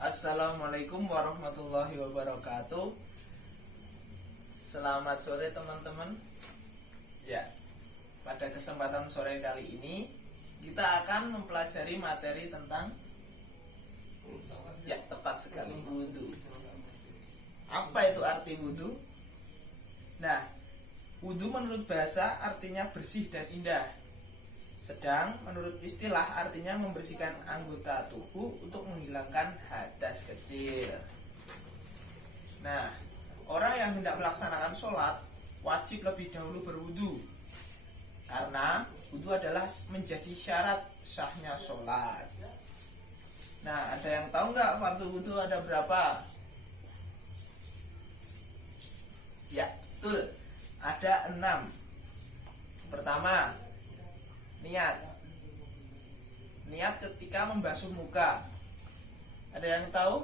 Assalamualaikum warahmatullahi wabarakatuh. Selamat sore teman-teman. Ya, pada kesempatan sore kali ini kita akan mempelajari materi tentang tepat sekali, wudhu. Apa itu arti wudhu? Nah, wudhu menurut bahasa artinya bersih dan indah. Sedang menurut istilah artinya membersihkan anggota tubuh untuk menghilangkan hadas kecil. Nah, orang yang hendak melaksanakan sholat wajib lebih dahulu berwudhu, karena wudhu adalah menjadi syarat sahnya sholat. Nah, ada yang tahu nggak fardu wudhu ada berapa? Ya, betul, ada 6. Pertama, niat ketika membasuh muka. Ada yang tahu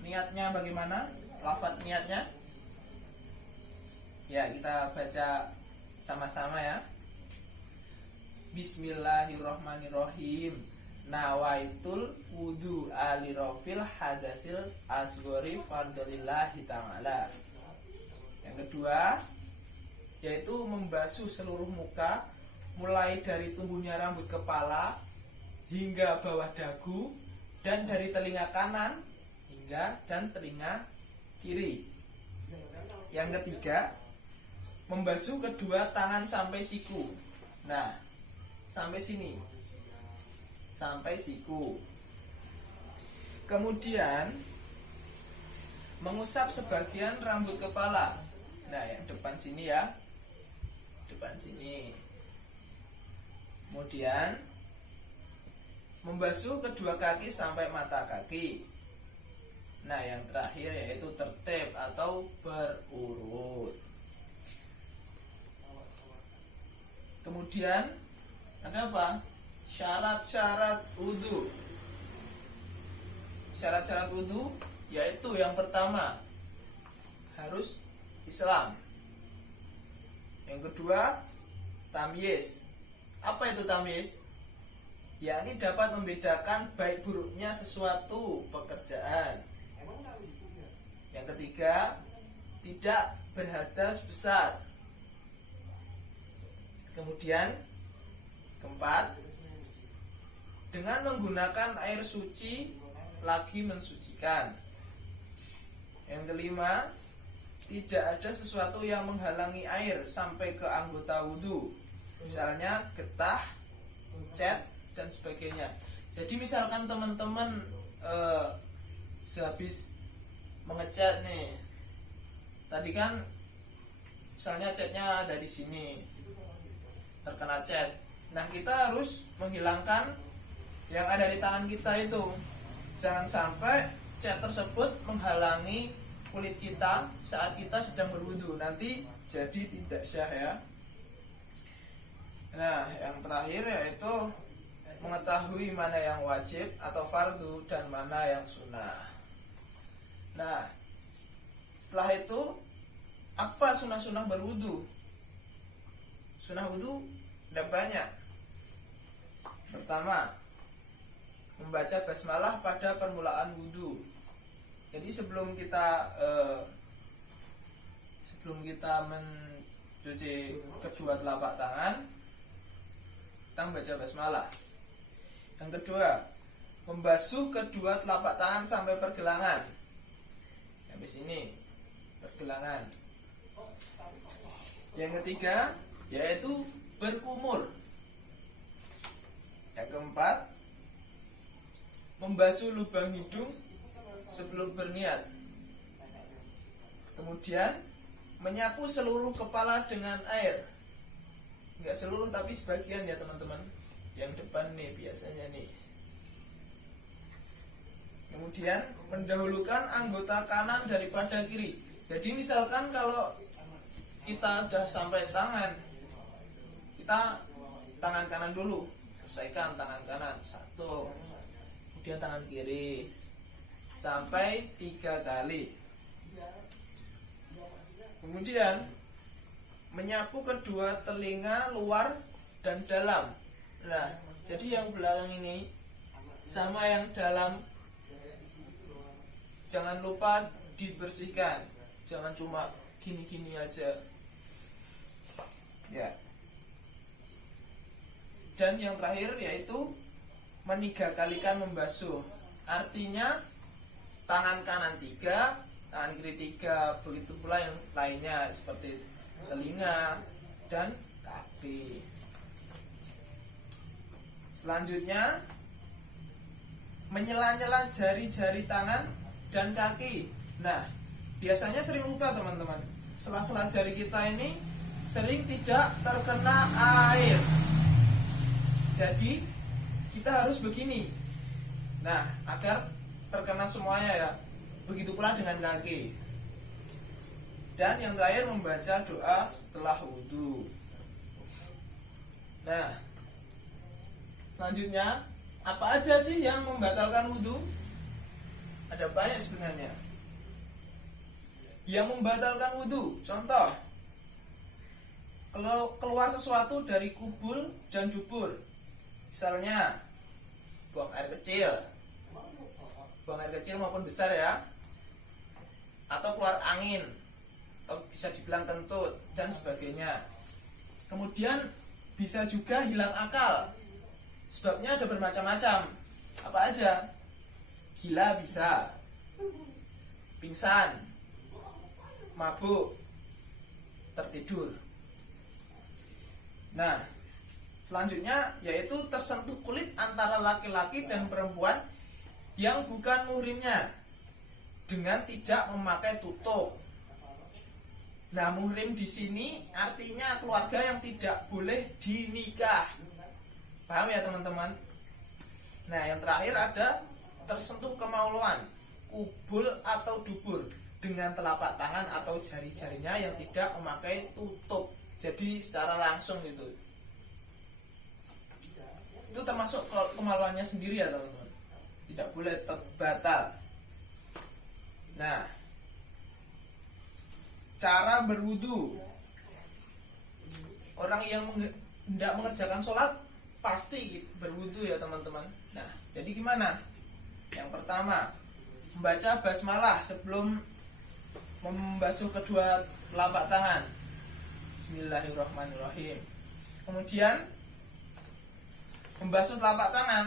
niatnya bagaimana? Lafaz niatnya? Ya, kita baca sama-sama ya. Bismillahirrahmanirrahim. Nawaitul wudu alirofil hadasil asgori fardolillahi ta'ala. Yang kedua, yaitu membasuh seluruh muka, mulai dari tumbuhnya rambut kepala hingga bawah dagu, dan dari telinga kanan hingga dan telinga kiri. Yang ketiga, membasuh kedua tangan sampai siku. Nah, sampai sini, sampai siku. Kemudian mengusap sebagian rambut kepala. Nah, yang depan sini ya, depan sini. Kemudian membasuh kedua kaki sampai mata kaki. Nah, yang terakhir yaitu tertib atau berurut. Kemudian ada apa? Syarat-syarat wudhu. Syarat-syarat wudhu yaitu yang pertama, harus Islam. Yang kedua, tamyiz. Apa itu tamyiz? Yakni dapat membedakan baik buruknya sesuatu pekerjaan. Yang ketiga, tidak berhadas besar. Kemudian keempat, dengan menggunakan air suci lagi mensucikan. Yang kelima, tidak ada sesuatu yang menghalangi air sampai ke anggota wudhu, misalnya getah, cat, dan sebagainya. Jadi misalkan teman-teman sehabis mengecat nih, tadi kan misalnya catnya ada di sini, terkena cat. Nah, kita harus menghilangkan yang ada di tangan kita itu. Jangan sampai cat tersebut menghalangi kulit kita saat kita sedang berwudu, nanti jadi tidak sah ya. Nah, yang terakhir yaitu mengetahui mana yang wajib atau fardu dan mana yang sunnah. Nah, setelah itu apa sunnah-sunnah berwudu? Sunnah wudu ada banyak. Pertama, membaca basmalah pada permulaan wudu. Jadi sebelum kita mencuci kedua telapak tangan, kita membaca basmalah. Yang kedua, membasuh kedua telapak tangan sampai pergelangan. Sampai sini, pergelangan. Yang ketiga, yaitu berkumur. Yang keempat, membasuh lubang hidung sebelum berniat. Kemudian menyapu seluruh kepala dengan air. Enggak seluruh tapi sebagian ya teman-teman. Yang depan nih biasanya nih. Kemudian mendahulukan anggota kanan daripada kiri. Jadi misalkan kalau kita udah sampai tangan, kita tangan kanan dulu, selesaikan tangan kanan 1, kemudian tangan kiri sampai 3 kali. Kemudian menyapu kedua telinga luar dan dalam. Nah, jadi yang belakang ini sama yang dalam. Jangan lupa dibersihkan, jangan cuma gini-gini aja ya. Dan yang terakhir yaitu meniga-kalikan membasuh, artinya tangan kanan 3, tangan kiri 3, begitu pula yang lainnya seperti telinga dan kaki. Selanjutnya menyela-nyela jari-jari tangan dan kaki. Nah, biasanya sering lupa teman-teman, sela-sela jari kita ini sering tidak terkena air. Jadi kita harus begini. Nah, agar terkena semuanya ya. Begitu pula dengan kaki. Dan yang terakhir membaca doa setelah wudhu. Nah, selanjutnya apa aja sih yang membatalkan wudhu? Ada banyak sebenarnya yang membatalkan wudhu. Contoh, kalau keluar sesuatu dari kubul dan dubur, misalnya buang air kecil maupun besar ya, atau keluar angin, atau bisa dibilang kentut dan sebagainya. Kemudian bisa juga hilang akal. Sebabnya ada bermacam-macam. Apa aja? Gila bisa, pingsan, mabuk, tertidur. Nah, selanjutnya yaitu tersentuh kulit antara laki-laki dan perempuan yang bukan muhrimnya dengan tidak memakai tutup. Nah, muhrim di sini artinya keluarga yang tidak boleh dinikah. Paham ya teman-teman? Nah, yang terakhir ada tersentuh kemaluan, kubul atau dubur dengan telapak tangan atau jari-jarinya yang tidak memakai tutup. Jadi secara langsung gitu. Itu termasuk kemaluannya sendiri ya teman-teman. Tidak boleh batal. Nah, cara berwudu. Orang yang hendak mengerjakan sholat pasti berwudu ya teman-teman. Nah, jadi gimana? Yang pertama, membaca basmalah sebelum membasuh kedua telapak tangan. Bismillahirrahmanirrahim. Kemudian membasuh telapak tangan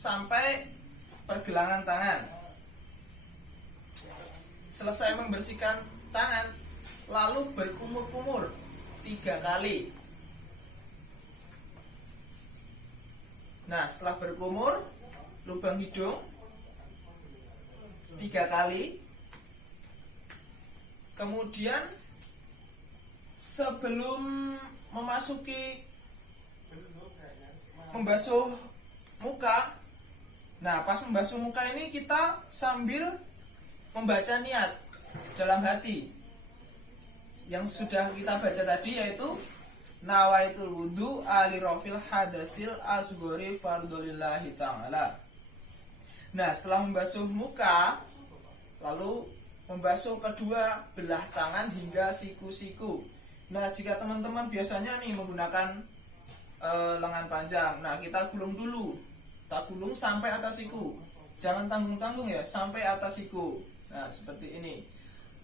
sampai pergelangan tangan. Selesai membersihkan tangan, lalu berkumur-kumur 3 kali. Nah, setelah berkumur, lubang hidung 3 kali. Kemudian sebelum memasuki membasuh muka, nah pas membasuh muka ini kita sambil membaca niat dalam hati yang sudah kita baca tadi, yaitu nawaitul wudu alirofil hadasil asgori fardolillahi ta'ala. Nah, setelah membasuh muka, lalu membasuh kedua belah tangan hingga siku-siku. Nah, jika teman-teman biasanya nih menggunakan lengan panjang, nah kita gulung dulu. Kita gulung sampai atas siku. Jangan tanggung-tanggung ya, sampai atas siku. Nah, seperti ini.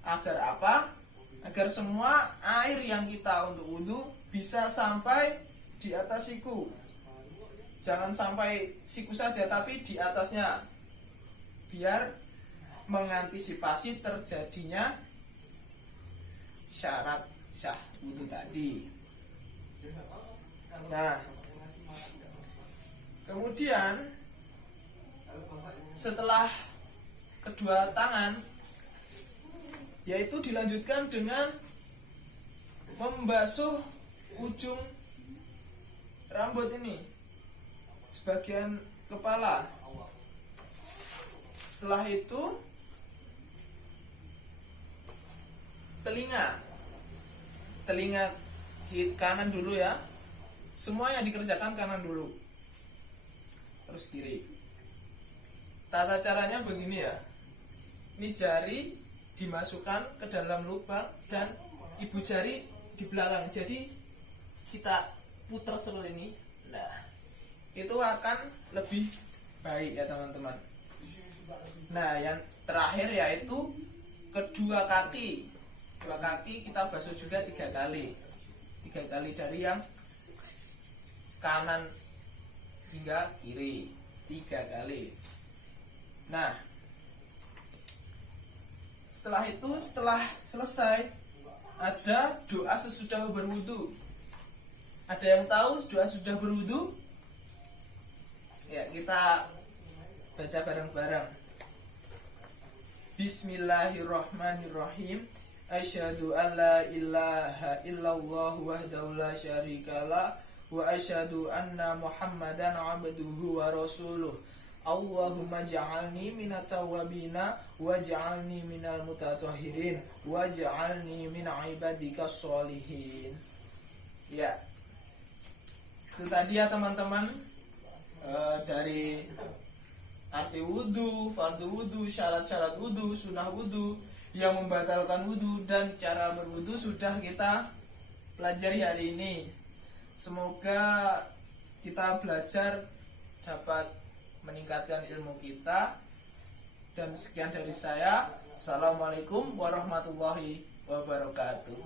Agar apa? Agar semua air yang kita untuk wudhu bisa sampai di atas siku. Jangan sampai siku saja, tapi di atasnya, biar mengantisipasi terjadinya syarat sah wudhu tadi. Nah, kemudian setelah kedua tangan, yaitu dilanjutkan dengan membasuh ujung rambut ini, sebagian kepala. Setelah itu telinga kanan dulu ya, semuanya dikerjakan kanan dulu, terus kiri. Tata caranya begini ya, ini jari dimasukkan ke dalam lubang dan ibu jari di belakang, jadi kita putar seperti ini. Nah, itu akan lebih baik ya teman-teman. Nah, yang terakhir yaitu kedua kaki. Dua kaki kita basuh juga 3 kali. 3 kali dari yang kanan hingga kiri, 3 kali. Nah, setelah selesai ada doa sesudah berwudu. Ada yang tahu doa sudah berwudu? Ya, kita baca bareng-bareng. Bismillahirrahmanirrahim. Asyhadu an la ilaha illallah wahdahu la syarikalah wa asyhadu anna Muhammadan abduhu wa rasuluh. Allahumma ja'alni minat tawabina waj'alni minal mutatahhirin waj'alni min ibadikas sholihin. Ya, itu tadi ya teman-teman, dari arti wudu, fardu wudu, syarat-syarat wudu, sunnah wudu, yang membatalkan wudu, dan cara berwudu sudah kita pelajari hari ini. Semoga kita belajar dapat meningkatkan ilmu kita. Dan sekian dari saya. Assalamualaikum warahmatullahi wabarakatuh.